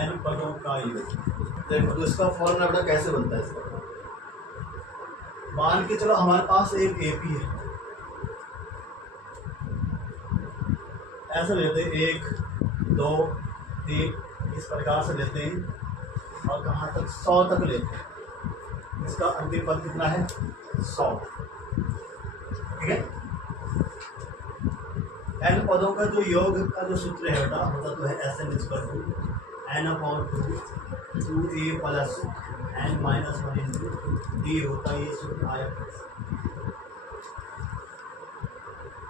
N पदों का योग। देखो तो इसका फॉर्मूला बेटा कैसे बनता है इसका, मान के चलो हमारे पास एक एपी है, ऐसा लेते हैं 1 2 3 इस प्रकार से लेते हैं और कहाँ तक 100 तक लेते हैं। इसका अंतिम पद कितना है 100, ठीक है। एन पदों का जो योग का जो सूत्र है बेटा होता तो है Sn = n/2 2a plus n minus 1 into D होता है, ये सूत्र आया।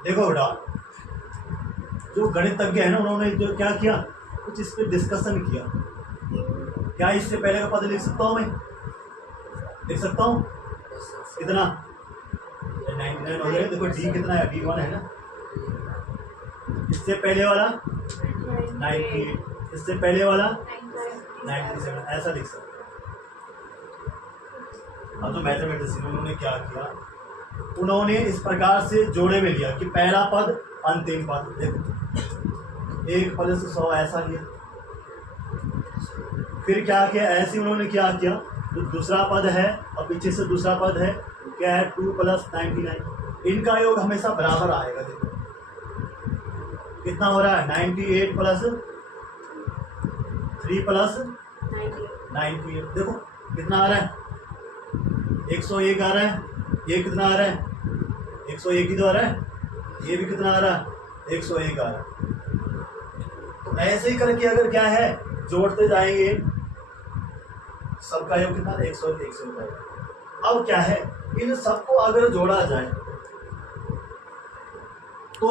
देखो बेटा जो गणितज्ञ है ना उन्होंने जो क्या किया, कुछ इस पर डिस्कशन किया। क्या इससे पहले का पद लिख सकता हूँ मैं, लिख सकता हूँ कितना 99 हो गया। देखो डी कितना है, D1 है ना, इससे पहले वाला 98, इससे पहले वाला 97, ऐसा लिख सकते। अब जो मैथमेटिशियन उन्होंने क्या किया, उन्होंने इस प्रकार से जोड़े में लिया कि पहला पद अंतिम पद, देखो 1 प्लस 100 ऐसा लिया। फिर क्या किया, ऐसे उन्होंने क्या किया, जो दूसरा पद है और पीछे से दूसरा पद है क्या है 2 प्लस 99, इनका योग हमेशा बराबर आएगा। देखो कितना हो रहा है 98 प्लस 3 प्लस 98, देखो कितना आ रहा है 101 आ रहा है। ये कितना आ रहा है 101 ही तो आ रहा है, ये भी कितना आ रहा है 101 आ रहा है। तो ऐसे ही करके अगर क्या है जोड़ते जाएंगे, सबका योग कितना 101 101। अब क्या है, इन सबको अगर जोड़ा जाए तो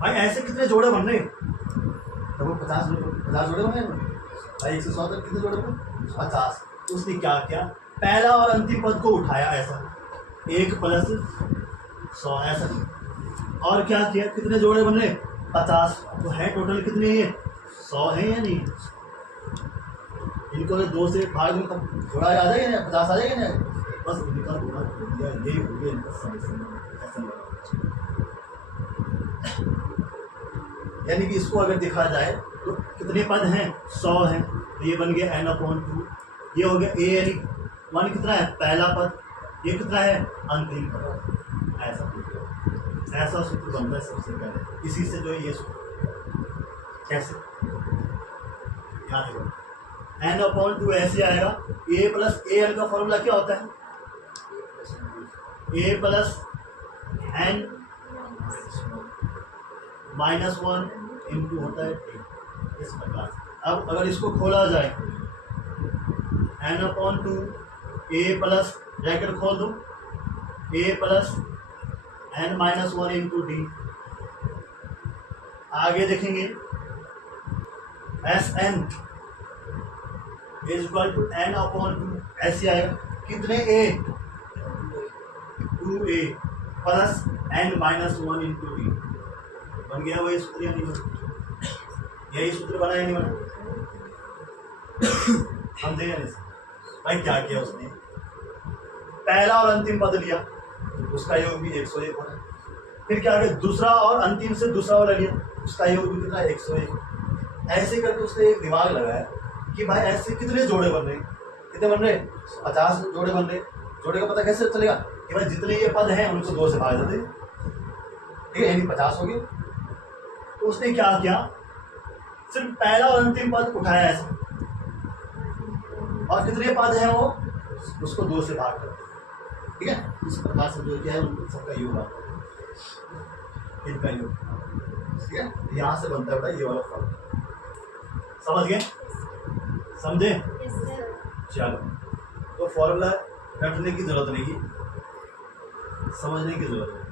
भाई ऐसे कितने जोड़े बन रहे, तो 50 जोड़े बने भाई, 100 तक कितने जोड़े बने 50। तो उसने क्या किया, पहला और अंतिम पद को उठाया ऐसा 1 प्लस 100 ऐसा, और क्या किया, कितने जोड़े बन रहे 50। तो है टोटल कितने ये 100 है या नहीं, इनको 2 से भाग में तब थोड़ा आ जाएगा ना 50 आ जाएगा ना, बस इनका गुणा कर दिया, यही हो गया इनका समीकरण ऐसा लगा। यानी कि इसको अगर देखा जाए तो कितने पद हैं 100 हैं, तो ये बन गया n/2, ये हो गया a यानी 1 कितना है पहला पद, ये कितना है अंतिम पद, ऐसा सूत्र बनता है सबसे पहले। इसी से जो है ये सूत्र कैसे ध्यान रखो, n/2 ऐसे आएगा। a प्लस ए एन का फॉर्मूला क्या होता है, a plus n minus 1 into होता है a, इस प्रकार। अब अगर इसको खोला जाए n/2 a प्लस ब्रैकेट खोल दो a plus n minus 1 into D. आगे देखेंगे Sn = n/2 ऐसे आएगा, कितने a 2a plus n minus 1 into D. बन गया वही सूत्र या नहीं बना, यही सूत्र बना या नहीं बना, समझे या नहीं। भाई क्या किया उसने, पहला और अंतिम पद लिया, उसका योग भी 101 बना। फिर क्या किया, दूसरा और अंतिम से दूसरा वाला लिया, उसका योग भी कितना 101। ऐसे करके उसने एक दिमाग लगाया कि भाई ऐसे कितने जोड़े बन रहे, कितने बन रहे 50 जोड़े बन रहे। जोड़े का पता कैसे चलेगा कि भाई जितने ये पद हैं उनको 2 से भाग देते, ठीक है, यानी 50 हो गए। तो उसने क्या किया, सिर्फ पहला और अंतिम पद उठाया ऐसे, और कितने पद हैं वो उसको 2 से भाग करते, ठीक है। इस प्रकार से जो क्या है उनको सबका योग आता है, इनका योग, ठीक है। यहाँ से बनता है ये वाला फल, समझ गए, समझे। चलो तो फॉर्मूला रटने की जरूरत नहीं, समझने की जरूरत है।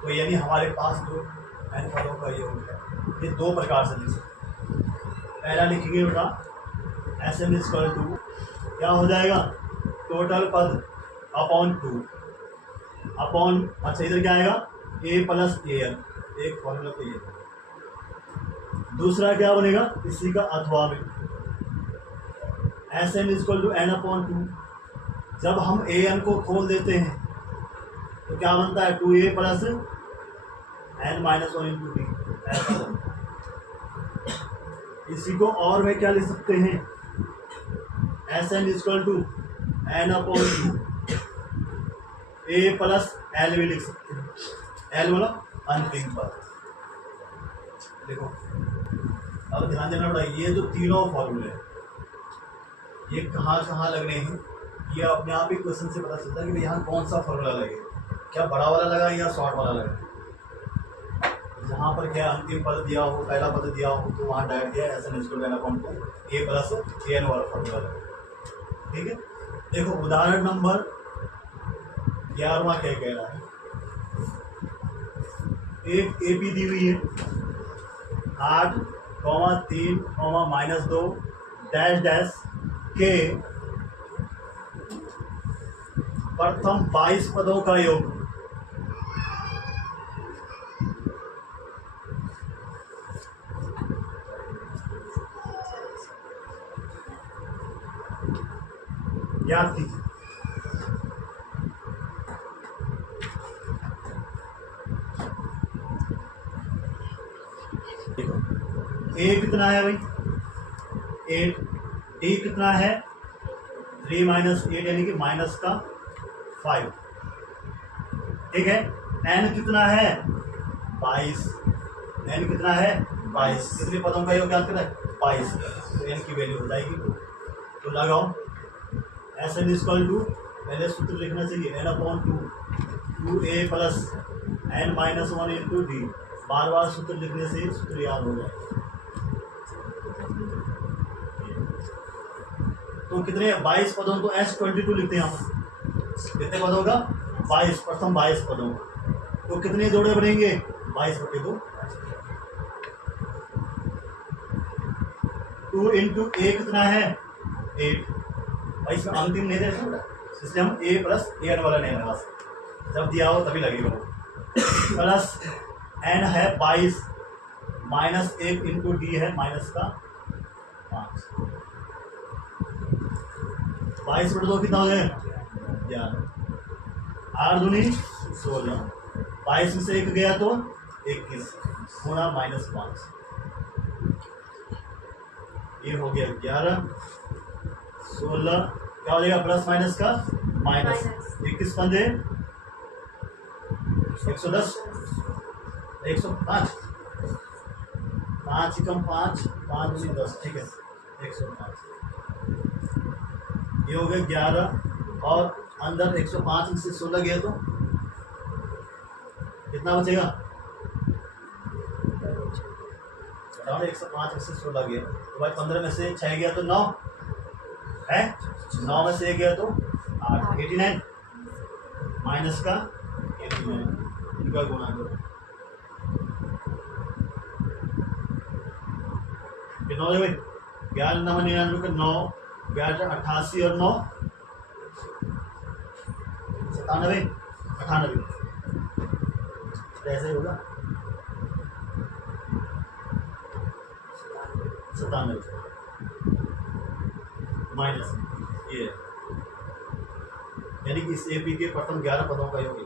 तो यानी हमारे पास जो n पदों का योग है ये 2 प्रकार से लिख सकते। पहला लिखेंगे बेटा Sn = क्या हो जाएगा, टोटल पद अपॉन 2 अपॉन, अच्छा इधर क्या आएगा a प्लस an, एक फॉर्मूला तो ये। दूसरा क्या बनेगा इसी का अथवा में Sn = n/2। जब हम an को खोल देते हैं तो क्या बनता है 2a plus n minus 1 into डी। इसी को और में क्या लिख सकते हैं, S n equal to n upon a plus l भी लिख सकते हैं। एल मतलब अंतिम पद। देखो अब ध्यान देना पड़ा, ये जो तीनों फॉर्मूले ये कहाँ कहाँ लगने हैं, ये अपने आप ही क्वेश्चन से पता चलता है कि यहाँ कौन सा फॉर्मूला लगे, क्या बड़ा वाला लगा या शॉर्ट वाला लगा। जहाँ पर क्या अंतिम पद दिया हो, पहला पद दिया हो, तो वहाँ डायरेक्ट दिया S n equal to n upon two a plus a n वाला फॉर्मूला लगा। ठीक है, देखो उदाहरण नंबर 11वां क्या कह रहा है, एक ए पी दी हुई है 8, 3, -2 डैश डैश के प्रथम 22 पदों का योग। याद कीजिए, ए कितना है भाई 8, डी कितना है 3 - 8 यानी कि माइनस का 5। ठीक है, एन कितना है 22, एन कितना है 22, कितने पदों का योग याद करें 22, तो एन की वैल्यू हो जाएगी। तो लगाओ एस एन इक्वल टू, पहले सूत्र लिखना चाहिए एन अपॉन 2 ए प्लस एन -1 इंटू डी। बार बार सूत्र लिखने से सूत्र याद हो जाए। तो कितने 22 पदों को S22 लिखते हैं हम, कितने पदों का 22, प्रथम 22 पदों का। तो कितने जोड़े बनेंगे 22/2, 2 इंटू ए कितना है 8, भाई इसमें अंतिम नहीं दे इसलिए हम ए प्लस ए एन वाला नहीं लगा सकते, जब दिया हो तभी लगेगा वो। प्लस एन है 22 -1 इंटू डी है माइनस का 5। 22/2 कितना हो गया 11, 8 दूनी 16, 22 में से 1 गया तो 21 गुणा -5, ये हो गया 11, 16 क्या हो जाएगा प्लस माइनस का माइनस, 21 पंजे 110, 105, 5 कम 5, 5 दूनी 10, ठीक है 105, ये हो गया 11, और अंदर 105 में से 16 गया तो कितना बचेगा 105 में से 16 गया तो भाई 15 में से 6 गया तो 9 है, 9 में से 1 गया तो 8, 89 माइनस का 89, इनका गुणा करो कितना हो जाए भाई 11 9 99 का 9, 11 88 और 9 97, 98 ऐसे होगा 97 माइनस ये, यानी कि इस एपी के प्रथम 11 पदों का योग।